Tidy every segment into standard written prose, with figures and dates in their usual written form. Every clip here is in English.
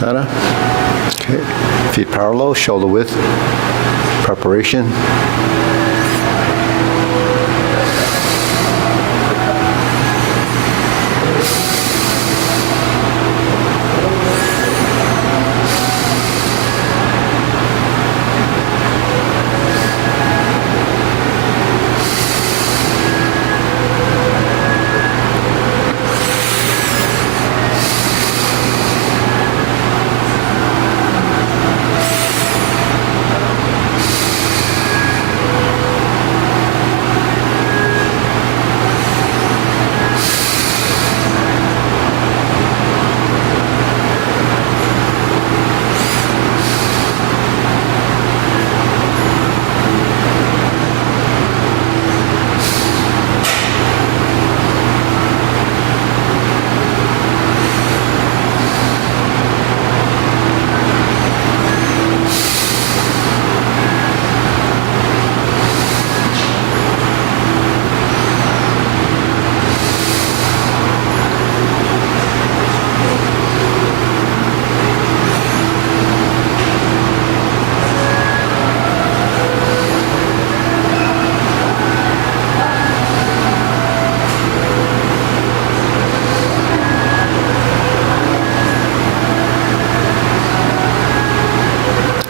Center. Okay. Feet parallel, shoulder width. Preparation.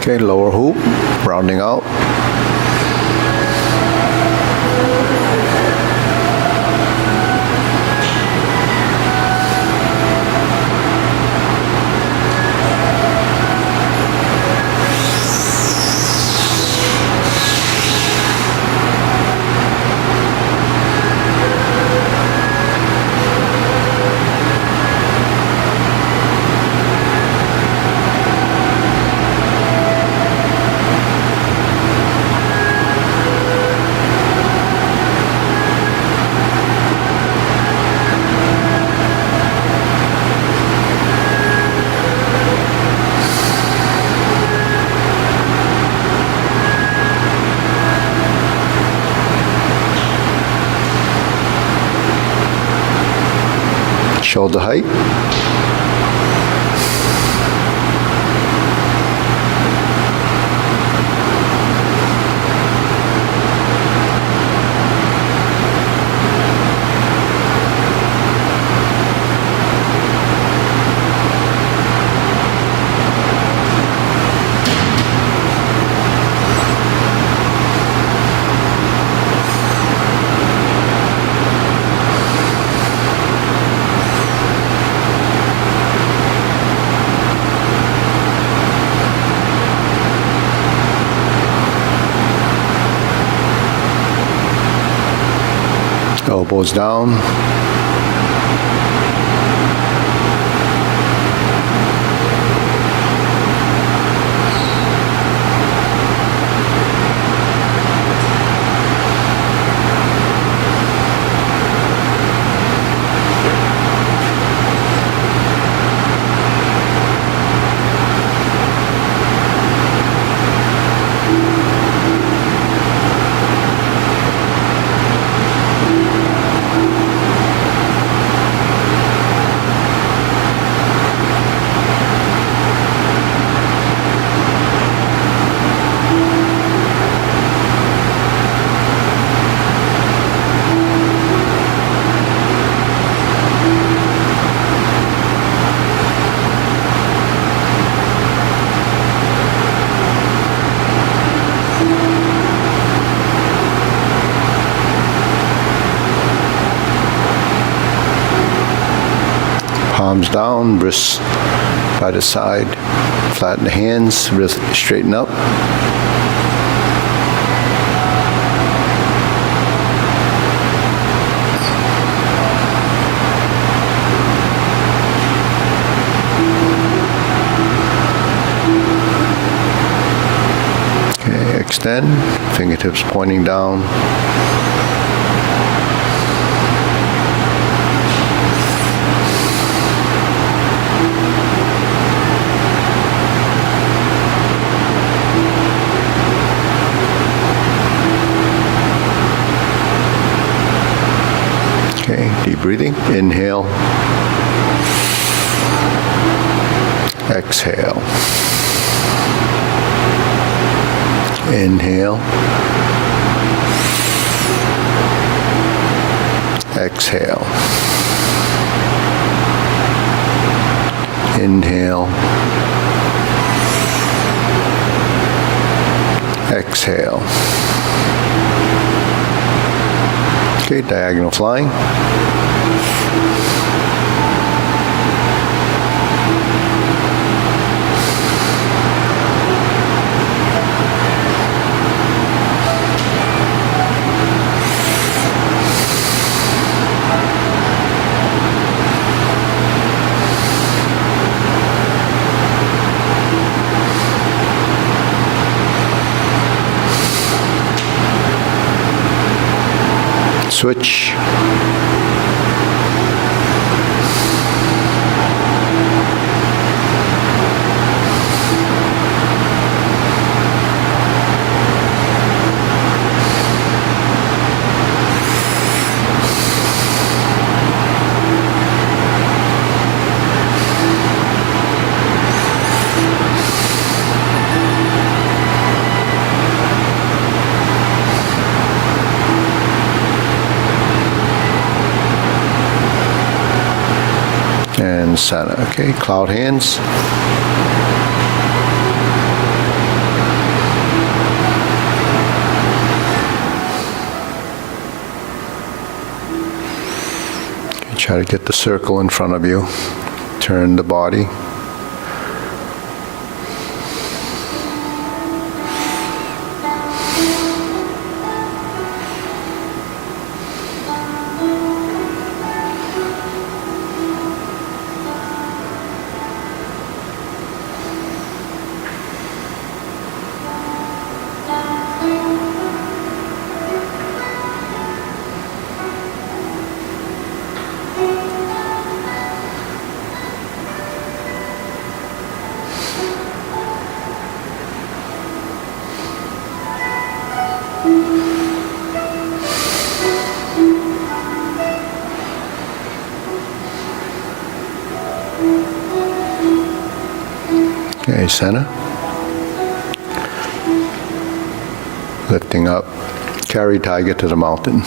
Okay, lower hoop, rounding out. Shoulder height. Elbows down. Palms down, wrists by the side, flatten the hands, wrists straighten up. Okay, extend, fingertips pointing down. Deep breathing. Inhale. Exhale. Inhale. Exhale. Inhale. Exhale. Okay, diagonal flying. Switch. And center. Okay, cloud hands. Okay, try to get the circle in front of you. Turn the body. Okay, center. Lifting up. Carry tiger to the mountain.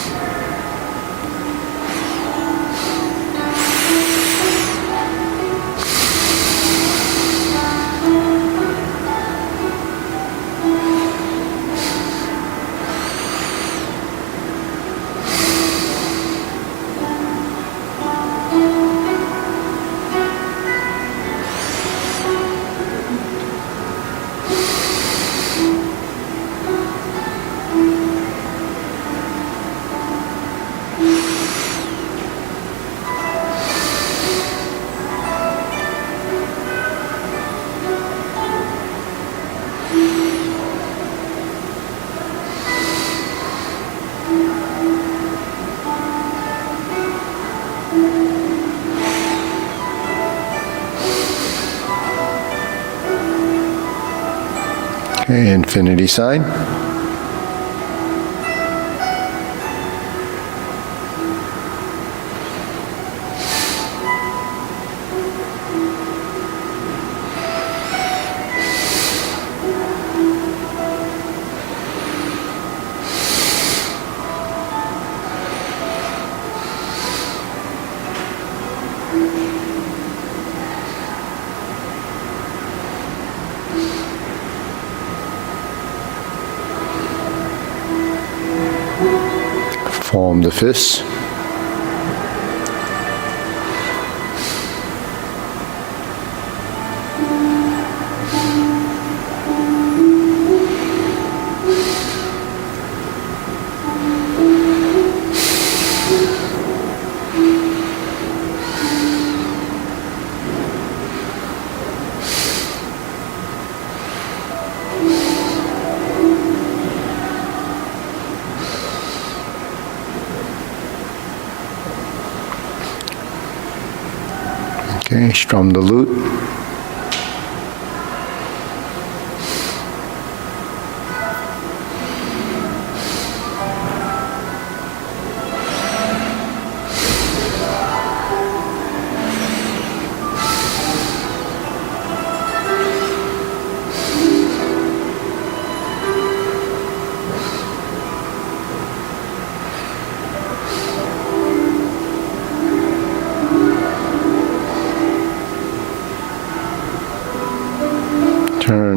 Okay, infinity sign. Form the fists. Okay, strum the lute.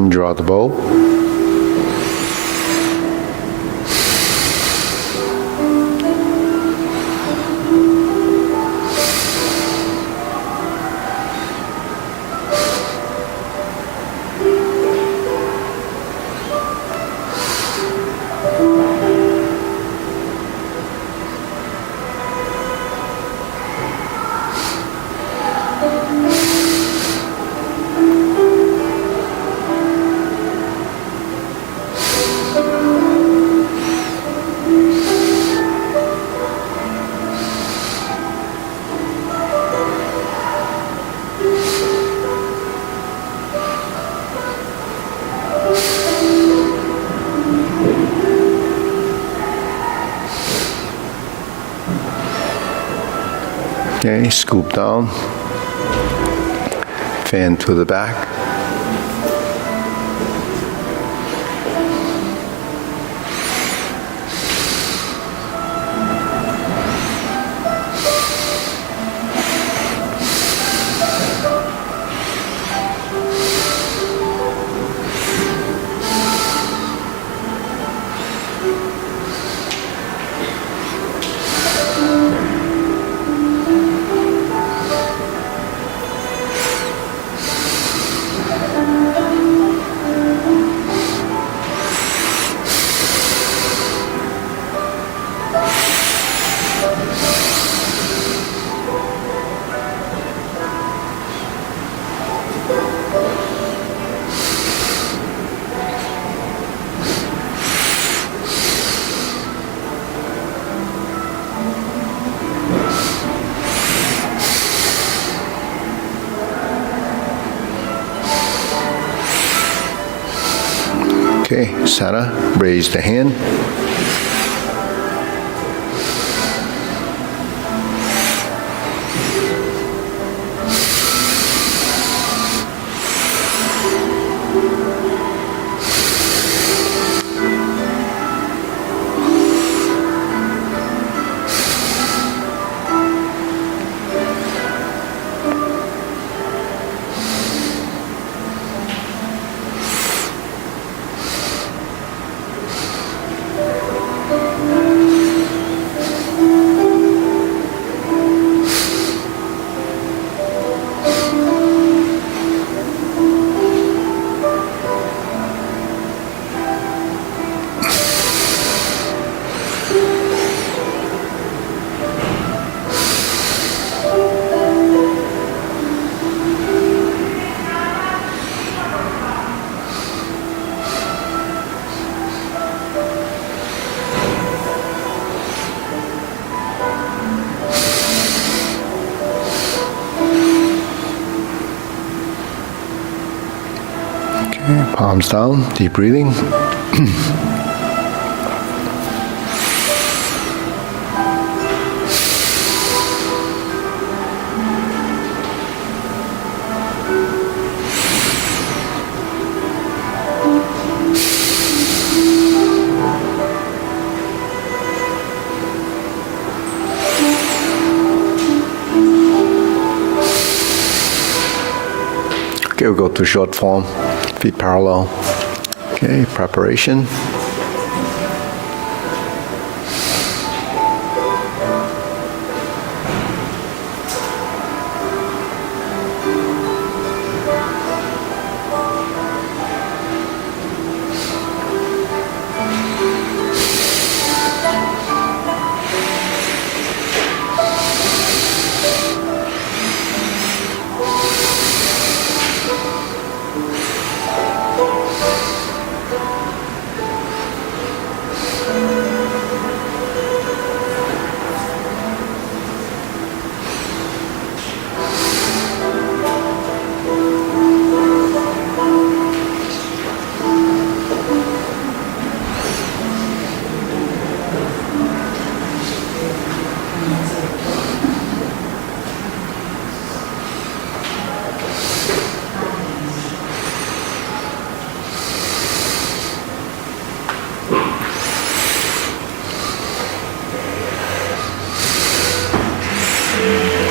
and draw the bow. Okay, scoop down, fan to the back. Okay, Sana, raise the hand. Okay, palms down, deep breathing. Okay, we'll go to short form, feet parallel. Okay, preparation.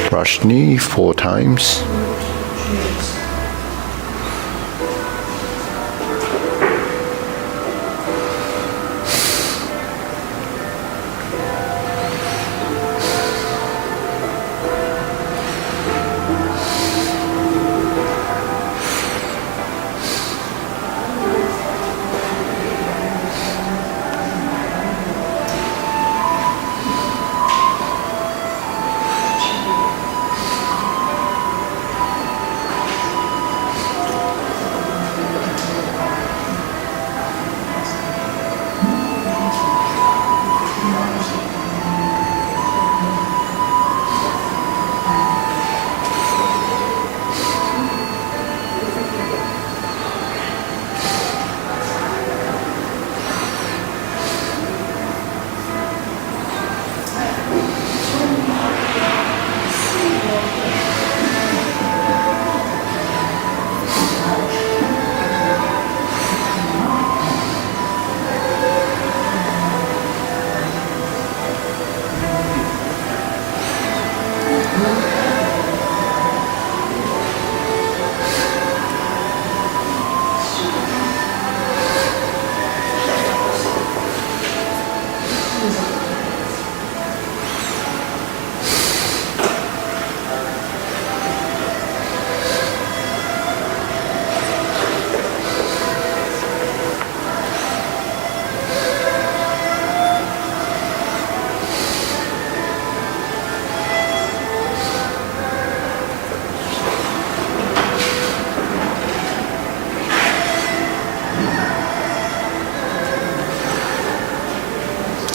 Brush knee 4 times.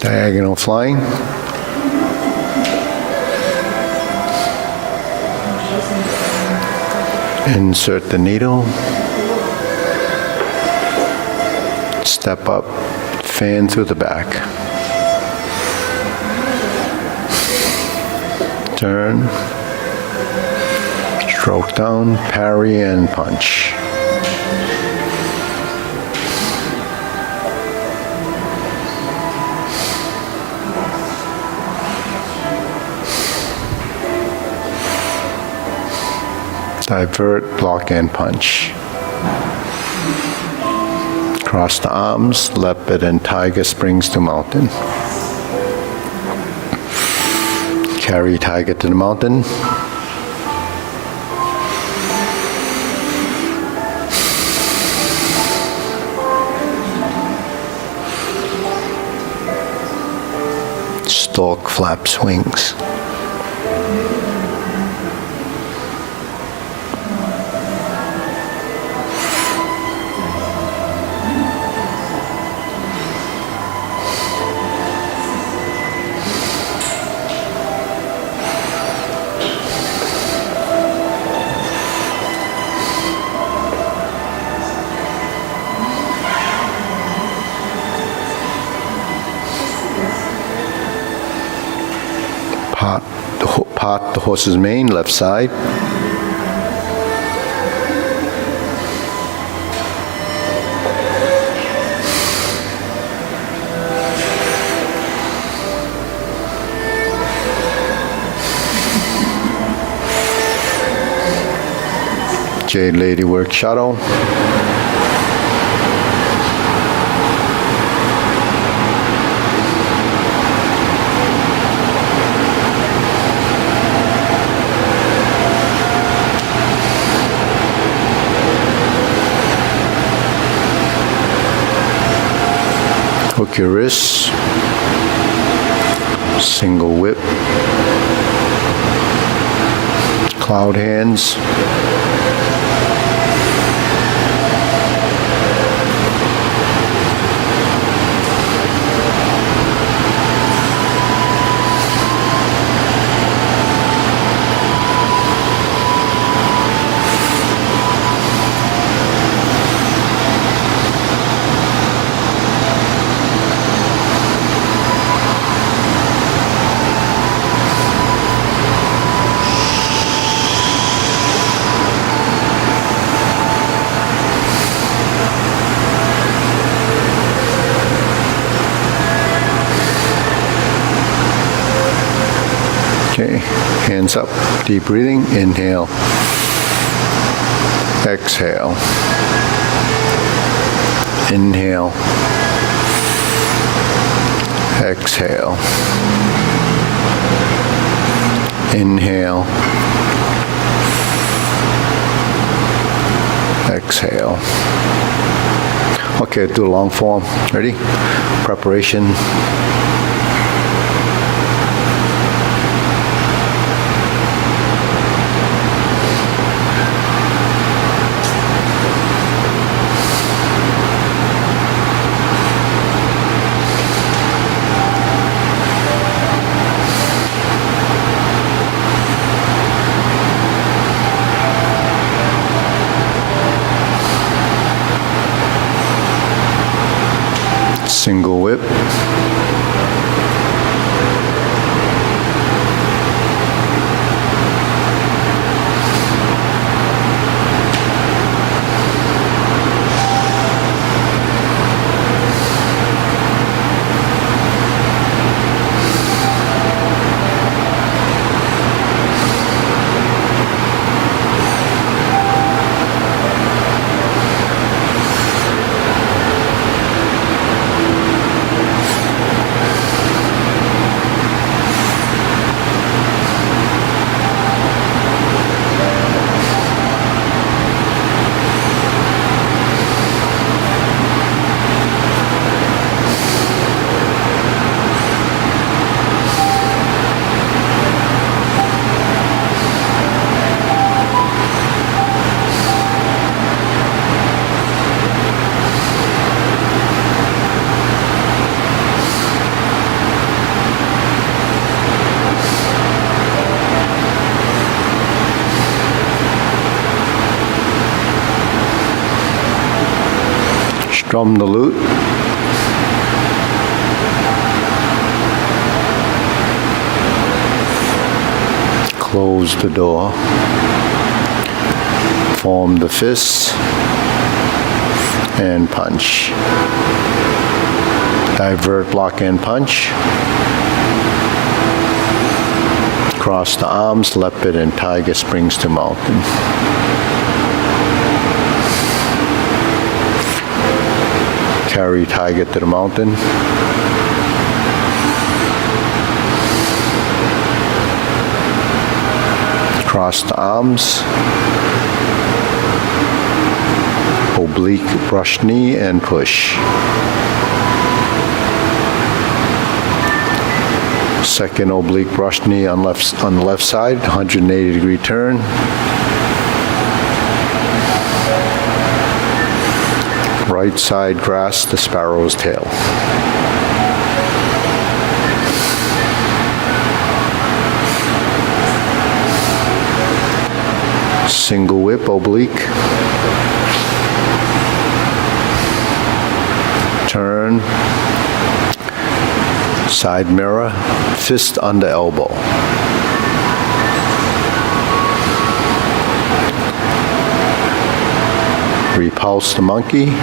Diagonal flying. Insert the needle. Step up, fan through the back. Turn. Stroke down, parry and punch. Divert, block, and punch. Cross the arms, leopard and tiger springs to mountain. Carry tiger to the mountain. Stalk, flaps, wings. Part the horse's mane, left side. Jade Lady work shadow. Hook your wrists, single whip, cloud hands, Okay, hands up, deep breathing, inhale, exhale, inhale, exhale, inhale, exhale. Okay, do a long form. Ready? Preparation. Single whip. Drum the lute. Close the door. Form the fists and punch. Divert, block, and punch. Cross the arms, leopard and tiger, springs to mountain. Carry tiger to the mountain. Cross the arms. Oblique brush knee and push. Second oblique brush knee on the left side, 180-degree turn. Right side grasp the sparrow's tail. Single whip oblique. Turn. Side mirror, fist under elbow. Repulse the monkey.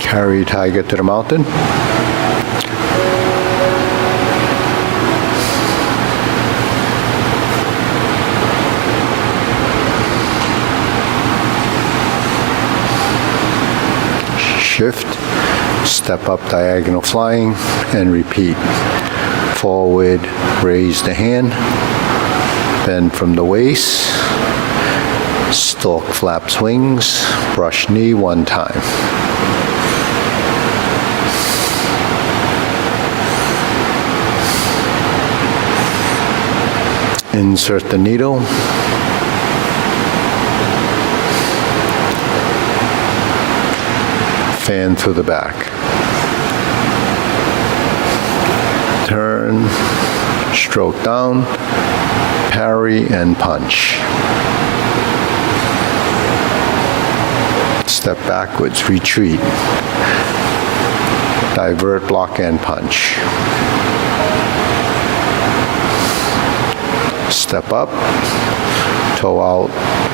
Carry tiger to the mountain. Shift, step up diagonal flying, and repeat. Forward, raise the hand, bend from the waist, stalk flaps wings, brush knee one time. Insert the needle. Fan through the back. Turn, stroke down, parry and punch. Step backwards, retreat. Divert, block and punch. Step up, toe out,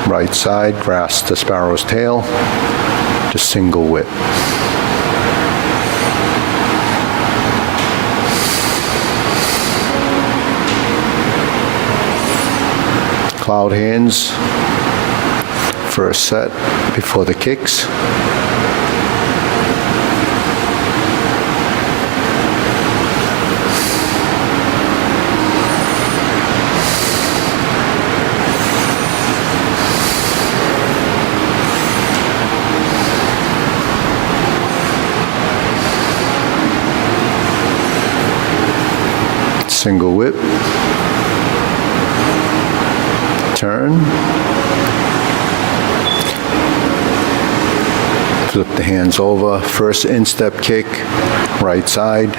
right side, grasp the sparrow's tail, to single whip. Cloud hands, first set before the kicks. Single whip, turn, flip the hands over, first instep kick, right side,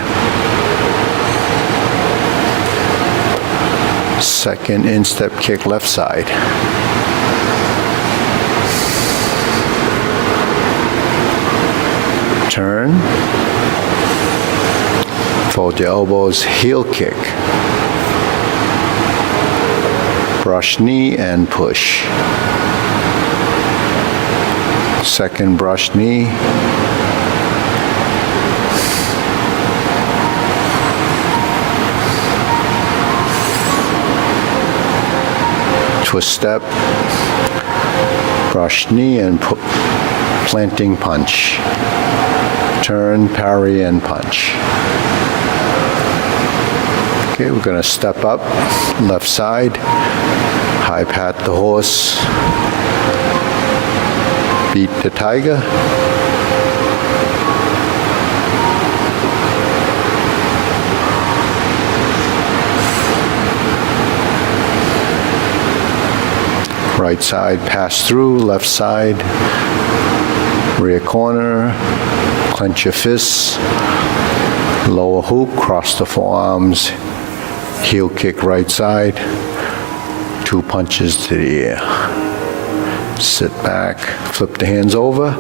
second instep kick, left side. Turn. Fold your elbows, heel kick. Brush knee and push. Second brush knee. Twist step. Brush knee and planting punch. Turn, parry, and punch. Okay, we're going to step up, left side, high pat the horse, Beat the tiger. Right side, pass through, left side, rear corner, clench your fists, lower hook, cross the forearms, heel kick right side, 2 punches to the air. Sit back, flip the hands over,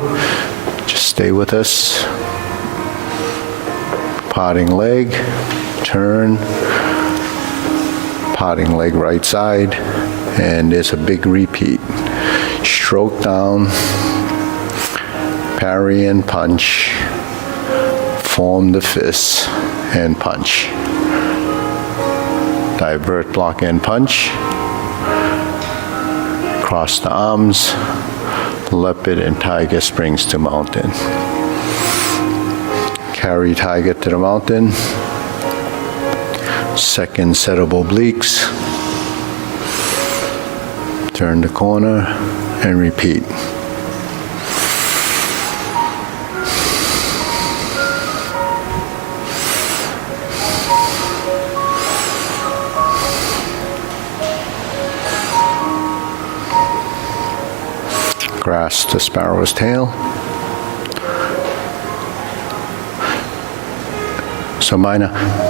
just stay with us. Parting leg, turn, parting leg right side, and there's a big repeat. Stroke down, parry and punch, form the fists and punch. Divert, block and punch. Cross the arms, leopard and tiger springs to mountain. Carry tiger to the mountain. Second set of obliques. Turn the corner and repeat. Grasp the sparrow's tail. So Mina,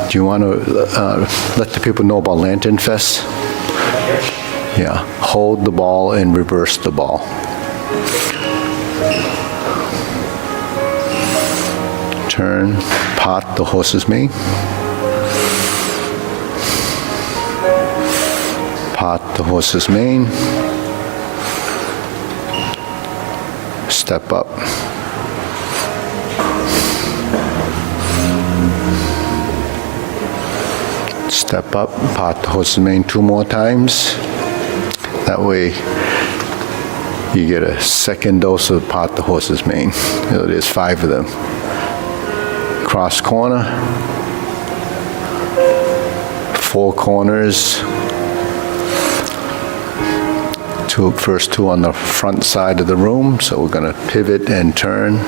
do you want to let the people know about Lantern Fest? Yeah, hold the ball and reverse the ball. Turn, part the horse's mane. Part the horse's mane. Step up. Step up, part the horse's mane 2 more times. That way you get a second dose of part the horse's mane. There's 5 of them. Cross corner, 4 corners. First 2 on the front side of the room, so we're going to pivot and turn.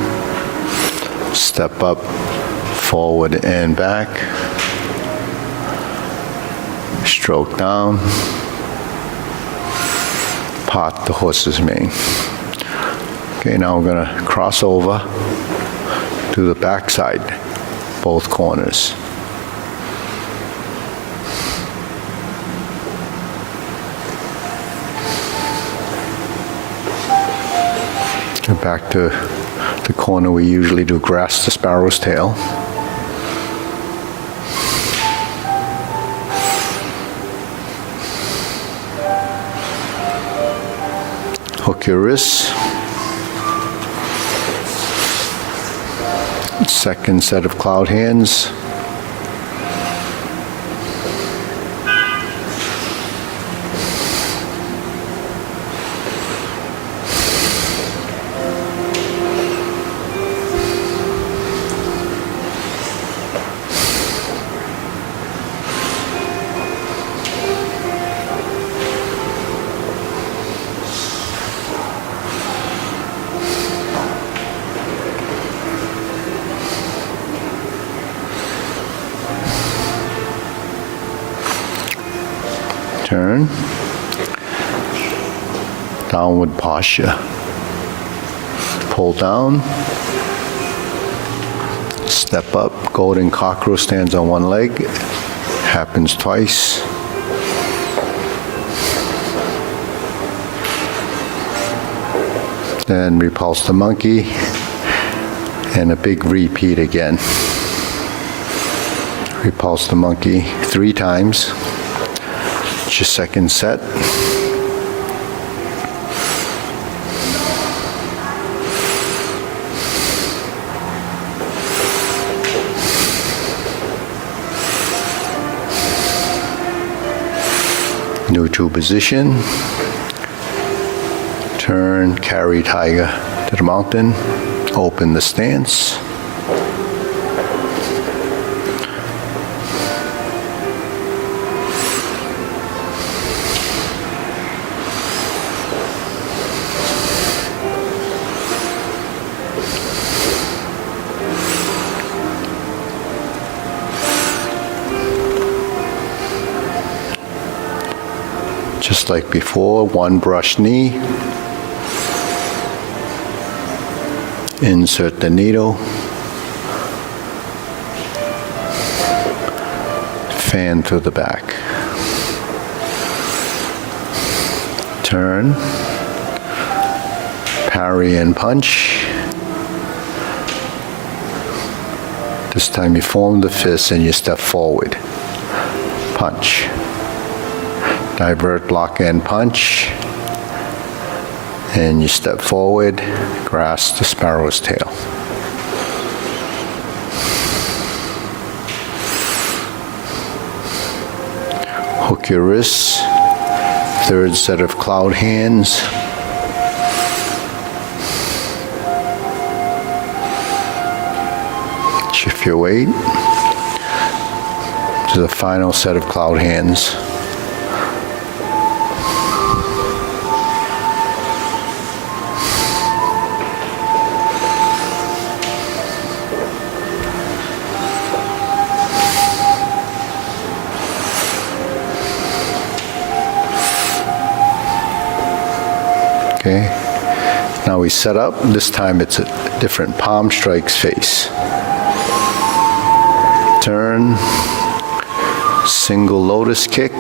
Step up, forward and back. Stroke down. Part the horse's mane. Okay, now we're going to cross over to the back side, both corners. Back to the corner we usually do, grasp the sparrow's tail. Hook your wrists. Second set of cloud hands. Turn. Downward posture. Pull down. Step up. Golden cockroach stands on one leg. Happens twice. Then repulse the monkey. And a big repeat again. Repulse the monkey 3 times. It's your second set. Neutral position. Turn, carry tiger to the mountain. Open the stance. Just like before, one brush knee. Insert the needle. Fan through the back. Turn. Parry and punch. This time you form the fist and you step forward. Punch. Divert, block, and punch. And you step forward, grasp the sparrow's tail. Hook your wrists. Third set of cloud hands. Shift your weight to the final set of cloud hands. Okay. Now we set up. This time it's a different palm strikes face. Turn. Single lotus kick.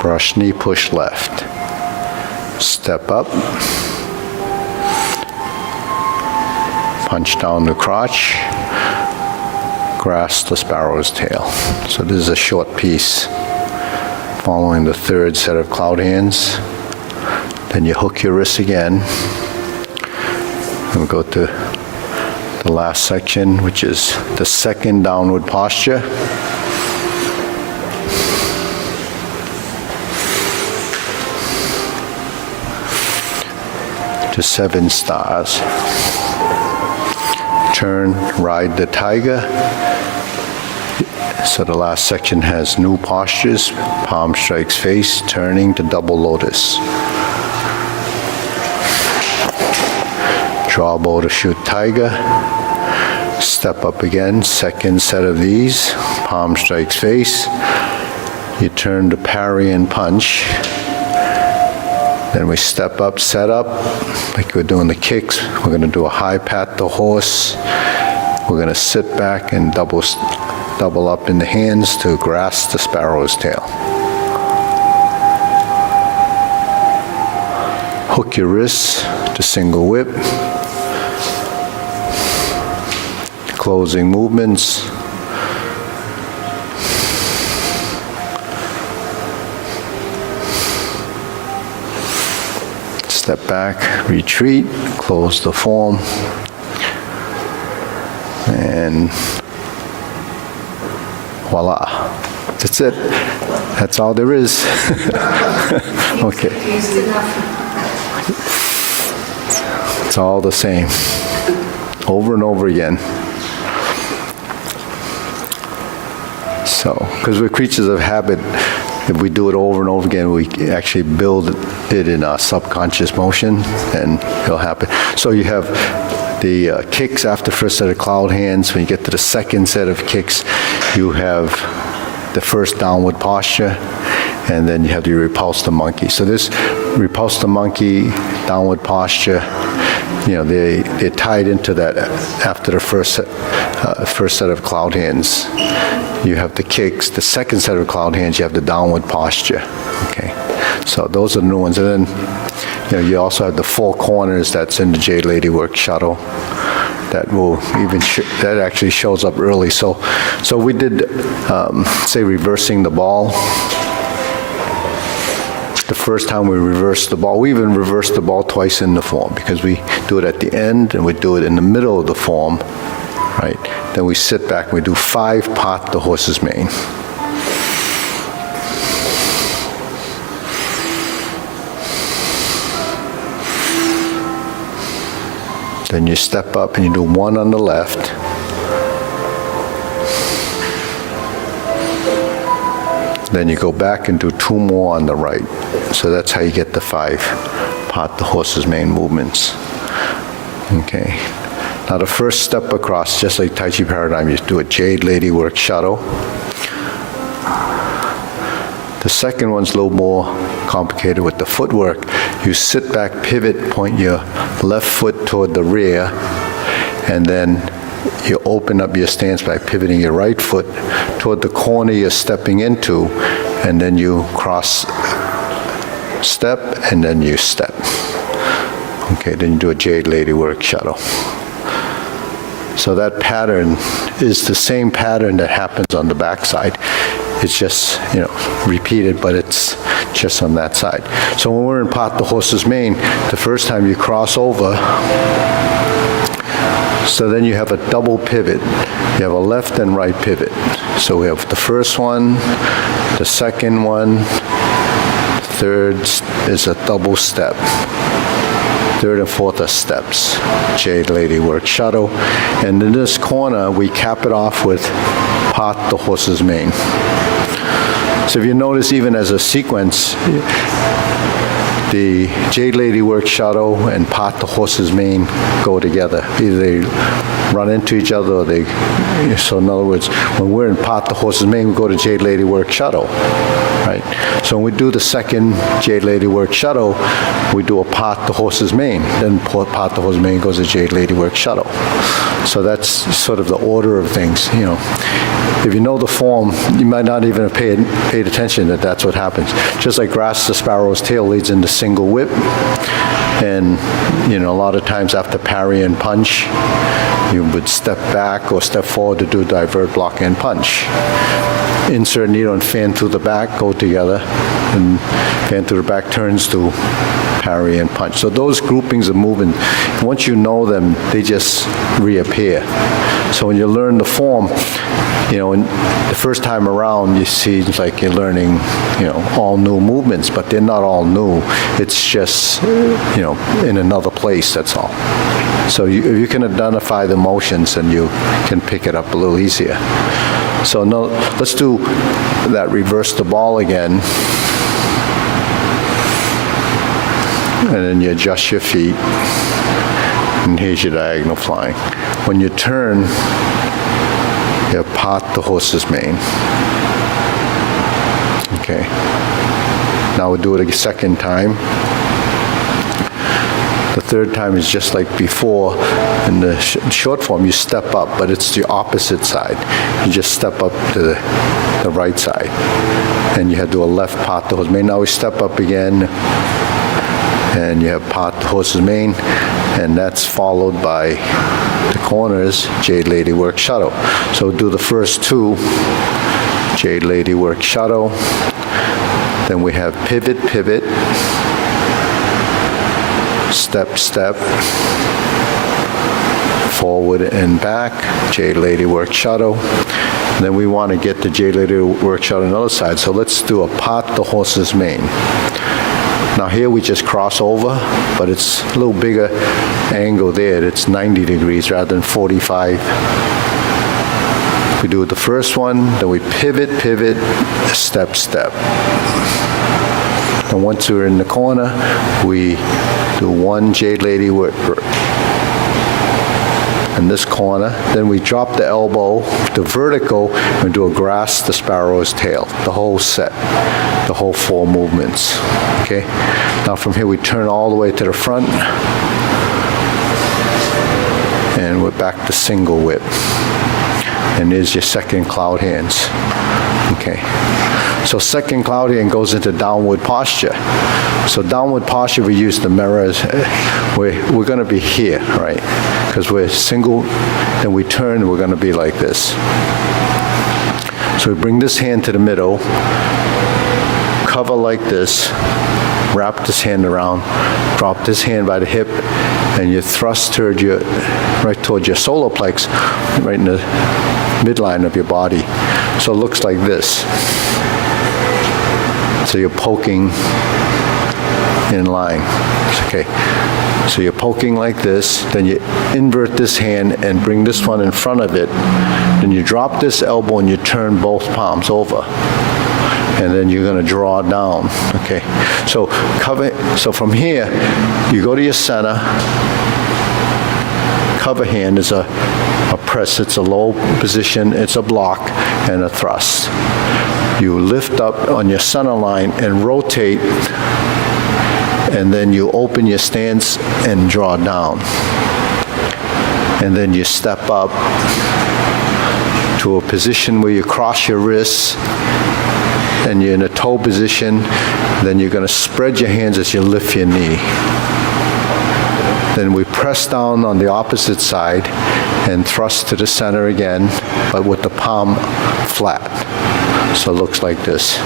Brush knee, push left. Step up. Punch down the crotch. Grasp the sparrow's tail. So this is a short piece. Following the third set of cloud hands. Then you hook your wrists again. And we go to the last section, which is the second downward posture. To 7 stars. Turn, ride the tiger. So the last section has new postures, palm strikes face, turning to double lotus. Draw bow to shoot tiger. Step up again, second set of these, palm strikes face. You turn to parry and punch. Then we step up, set up, like we're doing the kicks. We're going to do a high pat the horse. We're going to sit back and double up in the hands to grasp the sparrow's tail. Hook your wrists to single whip. Closing movements. Step back, retreat, close the form. And voila. That's it. That's all there is. Okay. It's all the same. Over and over again. So, because we're creatures of habit, if we do it over and over again, we actually build it in our subconscious motion, and it'll happen. So you have the kicks after first set of cloud hands. When you get to the second set of kicks, you have the first downward posture, and then you have the repulse the monkey. So this repulse the monkey, downward posture, they're tied into that after the first set of cloud hands. You have the kicks. The second set of cloud hands, you have the downward posture. Okay, so those are the new ones. And then, you also have the 4 corners that's in the Jade Lady Work shuttle. That will even that actually shows up early. So we did say reversing the ball. The first time we reversed the ball, we even reversed the ball twice in the form, because we do it at the end and we do it in the middle of the form, right? Then we sit back and we do 5 pot the horse's mane. Then you step up and you do 1 on the left. Then you go back and do 2 more on the right. So that's how you get the 5 pot the horse's mane movements. Okay. Now the first step across, just like Tai Chi Paradigm, you do a Jade Lady Work shuttle. The second one's a little more complicated with the footwork. You sit back, pivot, point your left foot toward the rear, and then you open up your stance by pivoting your right foot toward the corner you're stepping into, and then you cross step, and then you step. Okay, then you do a Jade Lady Work Shuttle. So that pattern is the same pattern that happens on the backside. It's just, repeated, but it's just on that side. So when we're in Pat the horse's mane, the first time you cross over, so then you have a double pivot. You have a left and right pivot. So we have the first one, the second one, third is a double step. Third and fourth are steps. Jade Lady Work Shuttle. And in this corner, we cap it off with Pat the horse's mane. So if you notice, even as a sequence, the Jade Lady Work Shuttle and Pat the horse's mane go together. Either they run into each other or they, so in other words, when we're in Pat the horse's mane, we go to Jade Lady Work Shuttle, right? So when we do the second Jade Lady Work Shuttle, we do a Pat the horse's mane. Then Pat the horse's mane goes to Jade Lady Work Shuttle. So that's sort of the order of things, If you know the form, you might not even have paid attention that that's what happens. Just like Grasp the Sparrow's Tail leads into single whip, and a lot of times after parry and punch, you would step back or step forward to do divert, block, and punch. Insert needle and fan through the back go together, and fan through the back turns to parry and punch. So those groupings of movement, once you know them, they just reappear. So when you learn the form, the first time around, you see it's like you're learning, all new movements, but they're not all new. It's just, in another place, that's all. So if you can identify the motions, then you can pick it up a little easier. So now, let's do that reverse the ball again. And then you adjust your feet. And here's your diagonal flying. When you turn, you Pat the horse's mane. Okay. Now we'll do it a second time. The third time is just like before. In the short form, you step up, but it's the opposite side. You just step up to the right side. And you have to do a left Pat the horse's mane. Now we step up again. And you have Pat the horse's mane, and that's followed by the corners, Jade Lady Work Shuttle. So do the first two, Jade Lady Work Shuttle. Then we have pivot, pivot, step, step, forward and back, Jade Lady Work Shuttle. And then we want to get the Jade Lady Work Shuttle on the other side. So let's do a Pat the horse's mane. Now here we just cross over, but it's a little bigger angle there. It's 90 degrees rather than 45. We do the first one, then we pivot, pivot, step, step. And once we're in the corner, we do one Jade Lady Work in this corner. Then we drop the elbow, the vertical, and do a Grasp the Sparrow's Tail, the whole set, the whole 4 movements. Okay? Now from here we turn all the way to the front, and we're back to single whip. And there's your second cloud hands. Okay. So second cloud hand goes into downward posture. So downward posture, we use the mirrors. We're going to be here, right? Because we're single, then we turn, we're going to be like this. So we bring this hand to the middle, cover like this, wrap this hand around, drop this hand by the hip, and you thrust toward right towards your solar plex, right in the midline of your body. So it looks like this. So you're poking in line. Okay. So you're poking like this, then you invert this hand and bring this one in front of it. Then you drop this elbow and you turn both palms over. And then you're going to draw down. Okay. So from here, you go to your center. Cover hand is a press. It's a low position. It's a block and a thrust. you lift up on your center line and rotate, and then you open your stance and draw down. And then you step up to a position where you cross your wrists and you're in a toe position. Then you're going to spread your hands as you lift your knee. Then we press down on the opposite side and thrust to the center again, but with the palm flat. So it looks like this.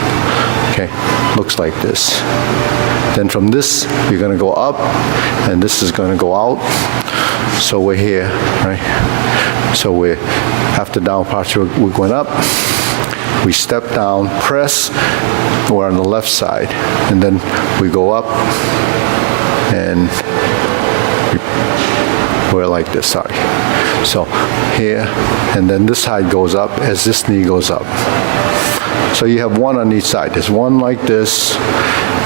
Okay, looks like this. Then from this, you're going to go up, and this is going to go out. So we're here, right? So we're, after down posture, we're going up. We step down, press, we're on the left side. And then we go up, and we're like this, sorry. So here, and then this side goes up as this knee goes up. So you have one on each side. There's one like this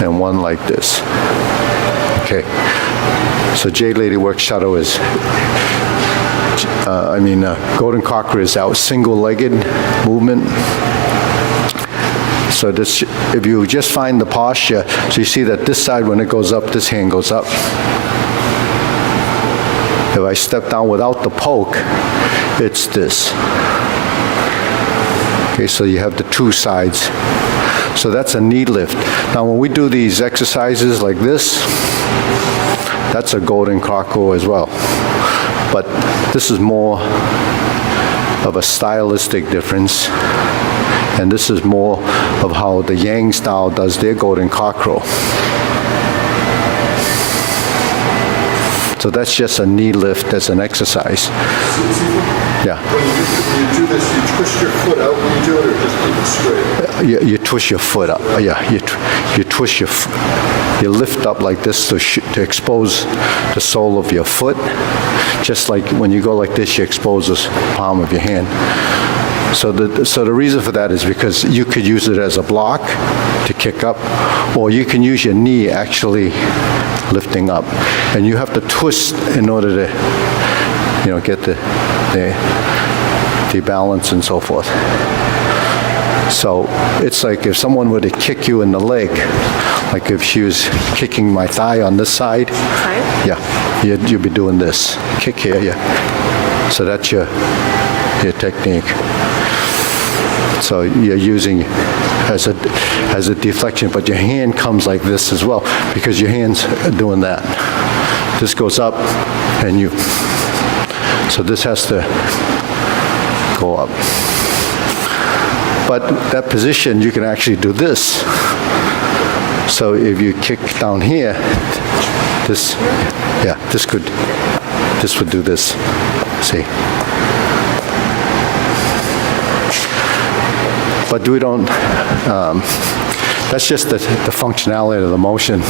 and one like this. Okay. So Jade Lady Work Shuttle is, Golden Cocker is our single-legged movement. So this, if you just find the posture, so you see that this side, when it goes up, this hand goes up. If I step down without the poke, it's this. Okay, so you have the two sides. So that's a knee lift. Now when we do these exercises like this, that's a golden cocker as well. But this is more of a stylistic difference. And this is more of how the Yang style does their golden cockerel. So that's just a knee lift as an exercise. Yeah. When you do this, you twist your foot out when you do it, or just keep it straight? You twist your foot up. Yeah, you twist your foot. You lift up like this to expose the sole of your foot. Just like when you go like this, you expose the palm of your hand. So the reason for that is because you could use it as a block to kick up, or you can use your knee actually lifting up. And you have to twist in order to, get the balance and so forth. So it's like if someone were to kick you in the leg, like if she was kicking my thigh on this side, yeah, you'd be doing this. Kick here, yeah. So that's your technique. So you're using as a deflection, but your hand comes like this as well, because your hands are doing that. This goes up, and so this has to go up. But that position, you can actually do this. So if you kick down here, this would do this, see? But we don't, that's just the functionality of the motion.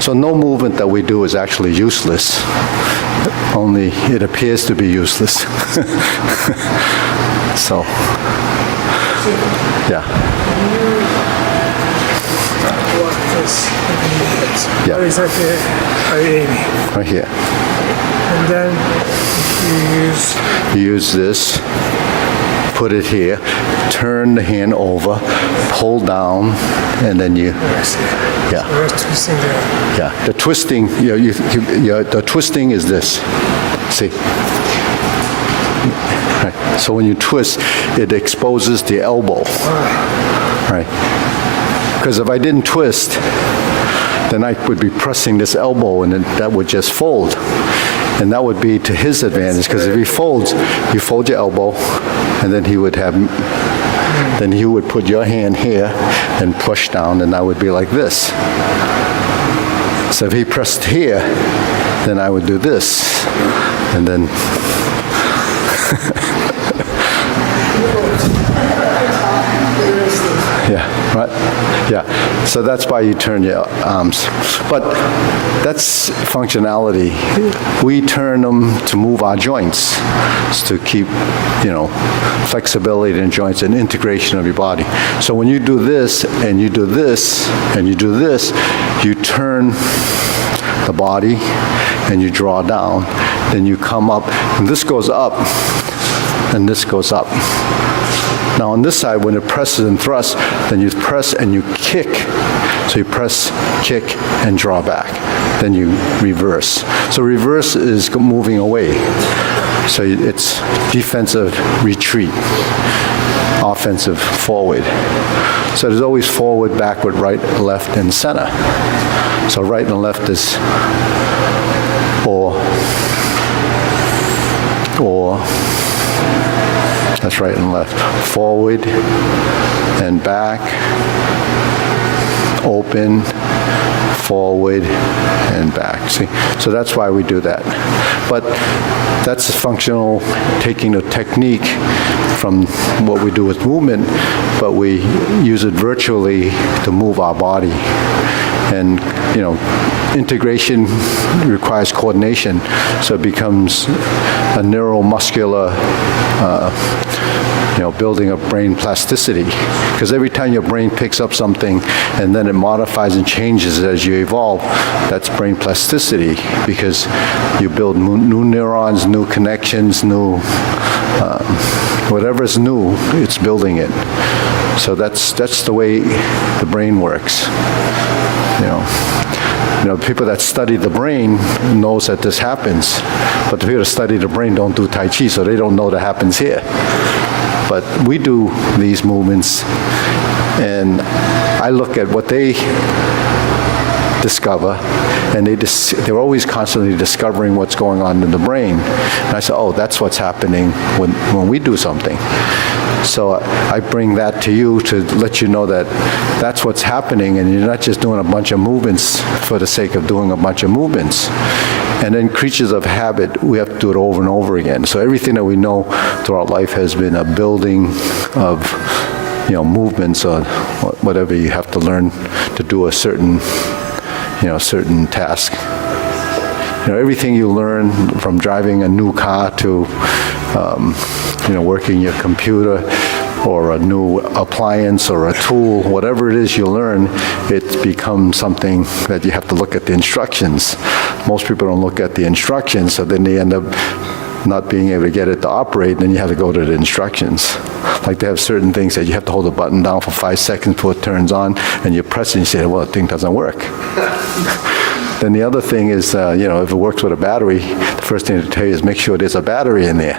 So no movement that we do is actually useless, only it appears to be useless. So, yeah. Yeah. Where exactly are you aiming? Right here. And then you use this. Put it here, turn the hand over, pull down, and then you, yeah. we're twisting there. Yeah, the twisting, the twisting is this, see? Right. So when you twist, it exposes the elbow, right? Because if I didn't twist, then I would be pressing this elbow, and then that would just fold. And that would be to his advantage, because if he folds, you fold your elbow, and then he would put your hand here and push down, and that would be like this. So if he pressed here, then I would do this, and then yeah, right? Yeah, so that's why you turn your arms. But that's functionality. We turn them to move our joints, to keep, flexibility in joints and integration of your body. So when you do this, and you do this, and you do this, you turn the body, and you draw down, then you come up, and this goes up, and this goes up. Now on this side, when it presses and thrusts, then you press and you kick. So you press, kick, and draw back. Then you reverse. So reverse is moving away. So it's defensive retreat, offensive forward. So there's always forward, backward, right, left, and center. So right and left is or, that's right and left. Forward and back, open, forward, and back. See, so that's why we do that. But that's functional, taking the technique from what we do with movement, but we use it virtually to move our body. And, you know, integration requires coordination, so it becomes a neuromuscular, building of brain plasticity. Because every time your brain picks up something and then it modifies and changes as you evolve, that's brain plasticity, because you build new neurons, new connections, new, whatever's new, it's building it. So that's the way the brain works. People that study the brain knows that this happens, but the people that study the brain don't do Tai Chi, so they don't know that happens here. But we do these movements, and I look at what they discover, and they're always constantly discovering what's going on in the brain. And I say, oh, that's what's happening when we do something. So I bring that to you to let you know that that's what's happening, and you're not just doing a bunch of movements for the sake of doing a bunch of movements. And then creatures of habit, we have to do it over and over again. So everything that we know throughout life has been a building of, movements or whatever you have to learn to do a certain task. Everything you learn, from driving a new car to, working your computer, or a new appliance or a tool, whatever it is you learn, it becomes something that you have to look at the instructions. Most people don't look at the instructions, so then they end up not being able to get it to operate, and then you have to go to the instructions. Like they have certain things that you have to hold the button down for 5 seconds before it turns on, and you press it and you say, well, the thing doesn't work. Then the other thing is, if it works with a battery, the first thing to tell you is make sure there's a battery in there.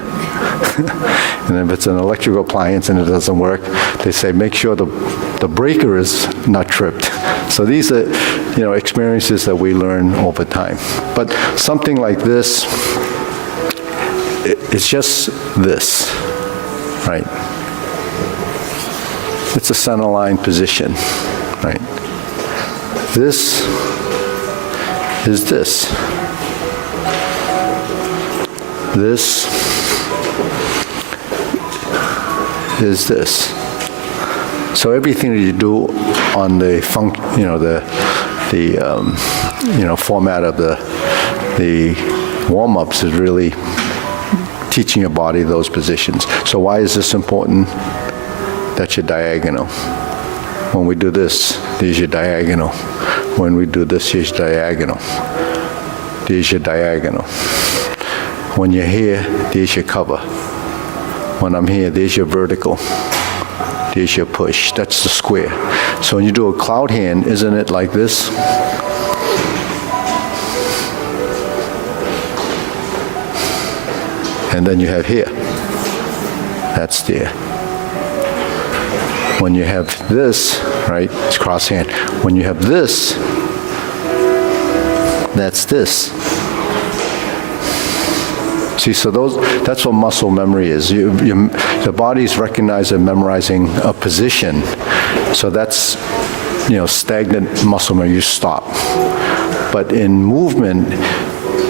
And if it's an electrical appliance and it doesn't work, they say make sure the breaker is not tripped. So these are, experiences that we learn over time. But something like this, it's just this, right? It's a center line position, right? This is this. This is this. So everything that you do on the format of the warm-ups is really teaching your body those positions. So why is this important? That's your diagonal. When we do this, there's your diagonal. When we do this, here's diagonal. There's your diagonal. When you're here, there's your cover. When I'm here, there's your vertical. There's your push. That's the square. So when you do a cloud hand, isn't it like this? And then you have here. That's there. When you have this, right, it's cross hand. When you have this, that's this. See, so that's what muscle memory is. The body's recognizing and memorizing a position. So that's, stagnant muscle memory, you stop. But in movement,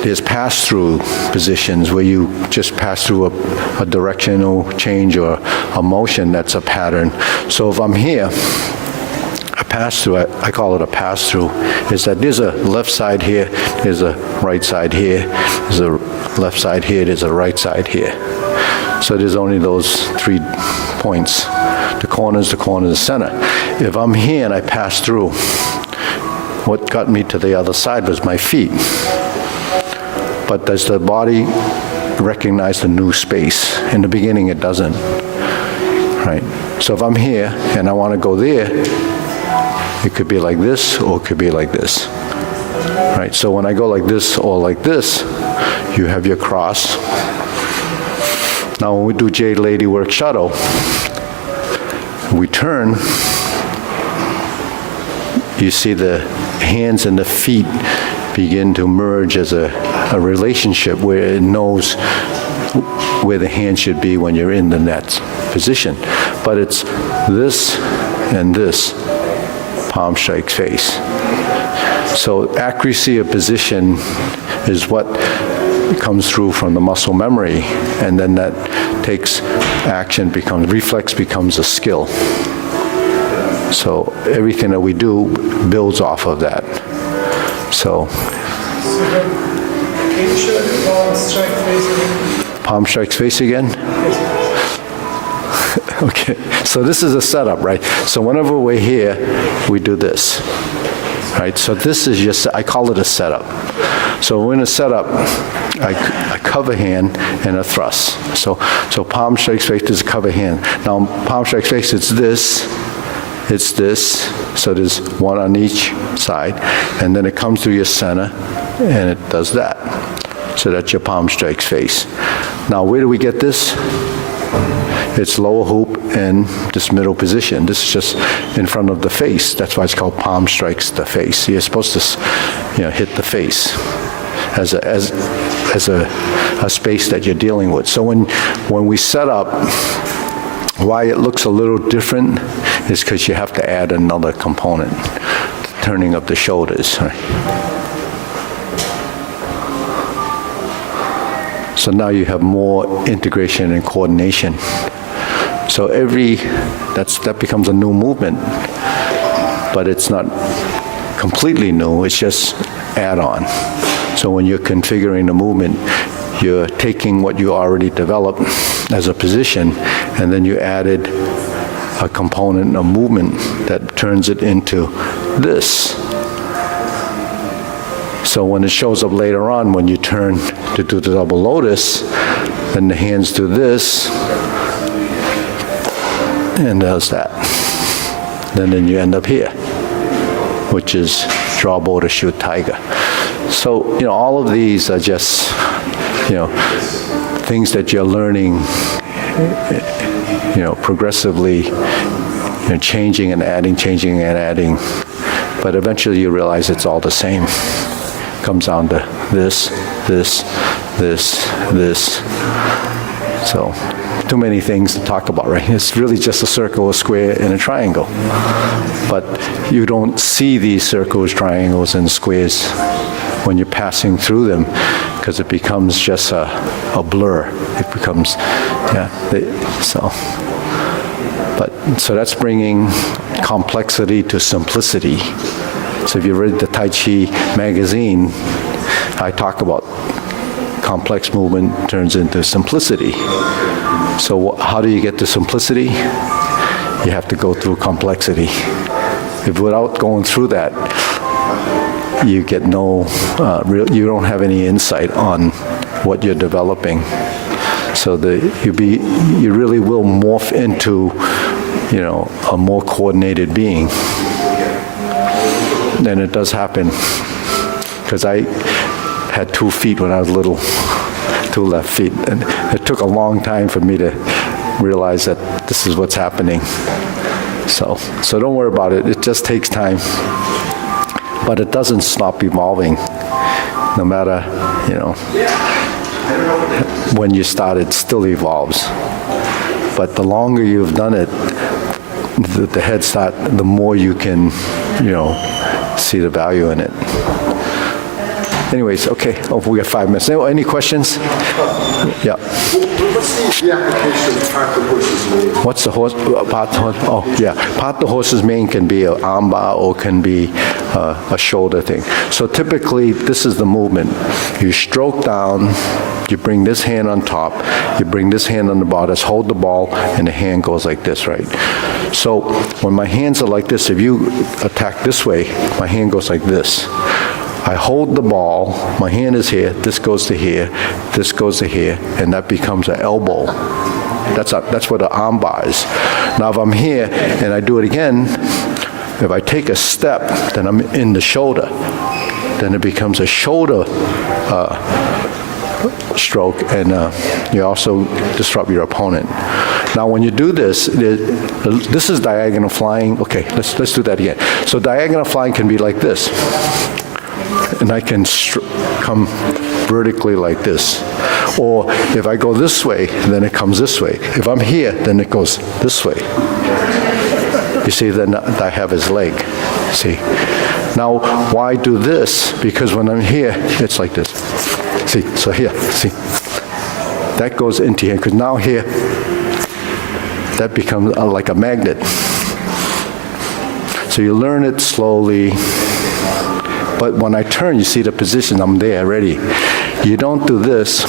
there's pass-through positions where you just pass through a directional change or a motion that's a pattern. So if I'm here, a pass-through, I call it a pass-through, is that there's a left side here, there's a right side here, there's a left side here, there's a right side here. So there's only those 3 points. The corners, the center. If I'm here and I pass through, what got me to the other side was my feet. But does the body recognize the new space? In the beginning, it doesn't, right? So if I'm here and I want to go there, it could be like this or it could be like this. Right? So when I go like this or like this, you have your cross. Now when we do Jade Lady Work Shuttle, we turn, you see the hands and the feet begin to merge as a relationship where it knows where the hand should be when you're in the net position. But it's this and this, palm strikes face. So accuracy of position is what comes through from the muscle memory, and then that takes action, reflex becomes a skill. So everything that we do builds off of that. So Can you show the palm strike face again? palm strikes face again? Okay, so this is a setup, right? So whenever we're here, we do this, right? So this is just, I call it a setup. So in a setup, I cover hand and a thrust. So palm strikes face is a cover hand. Now palm strikes face, it's this, so there's one on each side, and then it comes through your center, and it does that. So that's your palm strikes face. Now where do we get this? It's lower hoop and this middle position. This is just in front of the face. That's why it's called palm strikes the face. You're supposed to, hit the face as a space that you're dealing with. So when we set up, why it looks a little different is because you have to add another component, turning of the shoulders. Right? So now you have more integration and coordination. So that becomes a new movement, but it's not completely new, it's just add-on. So when you're configuring the movement, you're taking what you already developed as a position, and then you added a component, a movement that turns it into this. So when it shows up later on, when you turn to do the double lotus, then the hands do this, and does that. Then you end up here, which is draw bow to shoot tiger. So, all of these are just, things that you're learning, progressively, changing and adding, but eventually you realize it's all the same. Comes down to this. So, too many things to talk about, right? It's really just a circle, a square, and a triangle. But you don't see these circles, triangles, and squares when you're passing through them, because it becomes just a blur. It becomes, so that's bringing complexity to simplicity. So if you read the Tai Chi magazine, I talk about complex movement turns into simplicity. So how do you get to simplicity? You have to go through complexity. If without going through that, you get you don't have any insight on what you're developing. So you really will morph into, a more coordinated being. And it does happen, because I had 2 feet when I was little, 2 left feet, and it took a long time for me to realize that this is what's happening. So don't worry about it. It just takes time, but it doesn't stop evolving. No matter, when you start, it still evolves. But the longer you've done it, the head start, the more you can, see the value in it. Anyways, okay. Oh, we got 5 minutes. Any questions? Yeah. What's the application of part the horse's mane? What's the horse? Part the horse? Oh, yeah. Part the horse's mane can be an arm bar or can be a shoulder thing. So typically, this is the movement. You stroke down. You bring this hand on top. You bring this hand on the bottom. Hold the ball, and the hand goes like this, right? So when my hands are like this, if you attack this way, my hand goes like this. I hold the ball, my hand is here, this goes to here, this goes to here, and that becomes an elbow. That's where the arm bar is. Now, if I'm here and I do it again, if I take a step, then I'm in the shoulder. Then it becomes a shoulder stroke, and you also disrupt your opponent. Now, when you do this, this is diagonal flying. Okay, let's do that again. So diagonal flying can be like this, and I can come vertically like this. Or if I go this way, then it comes this way. If I'm here, then it goes this way. You see, then I have his leg. See? Now, why do this? Because when I'm here, it's like this. See? So here, see? That goes into here, because now here, that becomes like a magnet. So you learn it slowly. But when I turn, you see the position, I'm there already. You don't do this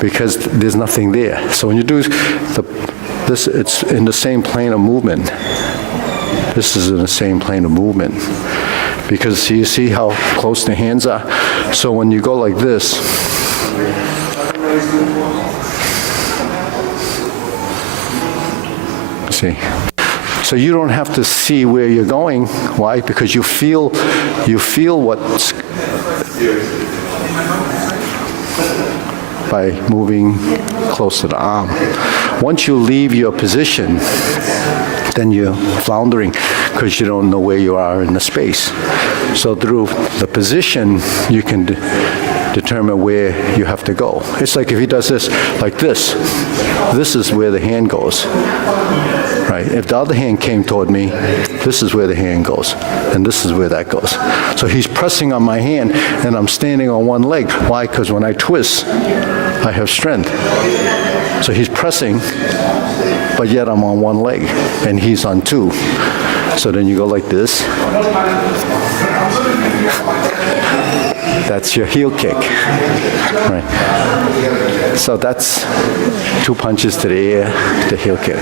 because there's nothing there. So when you do this, it's in the same plane of movement. This is in the same plane of movement. Because you see how close the hands are? So when you go like this, see? So you don't have to see where you're going. Why? Because you feel what's by moving close to the arm. Once you leave your position, then you're floundering because you don't know where you are in the space. So through the position, you can determine where you have to go. It's like if he does this, like this is where the hand goes. Right? If the other hand came toward me, this is where the hand goes, and this is where that goes. So he's pressing on my hand, and I'm standing on one leg. Why? Because when I twist, I have strength. So he's pressing, but yet I'm on one leg, and he's on two. So then you go like this. That's your heel kick. Right. So that's 2 punches to the ear, the heel kick.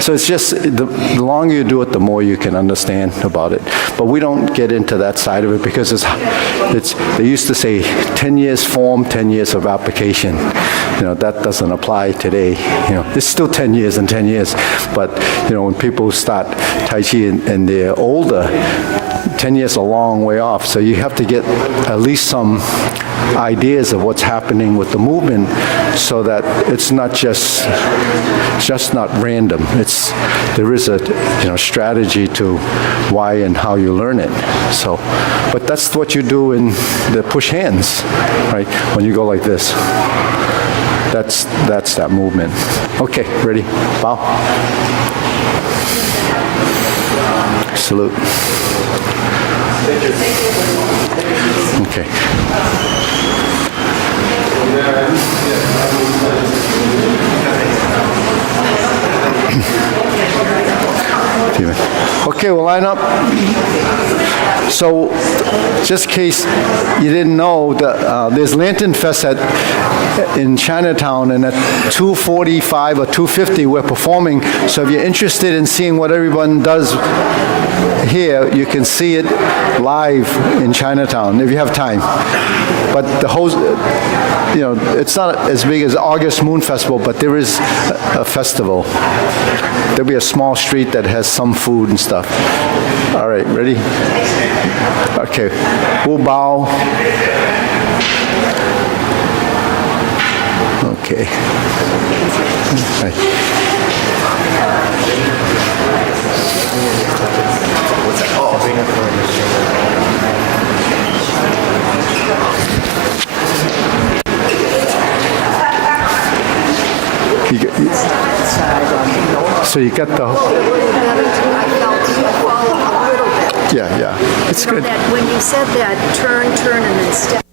So it's just, the longer you do it, the more you can understand about it. But we don't get into that side of it because they used to say 10 years form, 10 years of application. That doesn't apply today. It's still 10 years and 10 years. But, when people start Tai Chi and they're older, 10 years is a long way off. So you have to get at least some ideas of what's happening with the movement so that it's not just not random. There is a strategy to why and how you learn it. So, but that's what you do in the push hands, right? When you go like this. That's that movement. Okay, ready? Bow. Salute. Okay. Okay, we'll line up. So, just in case you didn't know, there's Lantern Fest in Chinatown, and at 2:45 or 2:50 we're performing. So if you're interested in seeing what everyone does here, you can see it live in Chinatown if you have time. But the whole, it's not as big as August Moon Festival, but there is a festival. There'll be a small street that has some food and stuff. All right, ready? Okay, we'll bow. Okay. Right. What's that? Oh, So you got the... I felt a little bit. Yeah, it's good. That when you said that, turn, and then step,